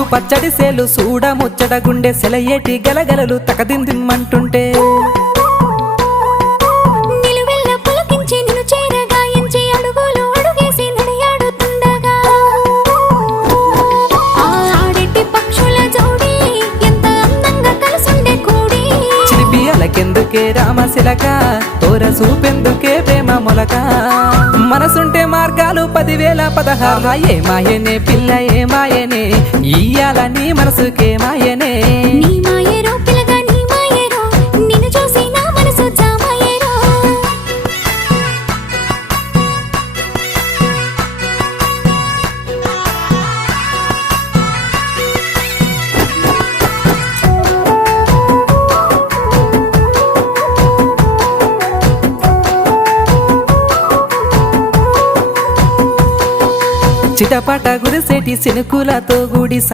పసు పచ్చడి సేలు సూడ ముచ్చట గుండె సెలయేటి గలగలలు తకదిందిమ్మంటుంటే కెందుకే రామశిలక తోర సూపెందుకే ప్రేమ మొలక మనసుంటే మార్గాలు 10,016 ఏ మాయనే పిల్ల ఏ మాయనే ఇయ్యాల నీ మనసుకే మాయనే నీ మాయరో పిల్లగా నీ మాయరో నిన్ను చూసి నా మనసు జామాయరో చిటపట గురిసేటి సినుకులతో గుడి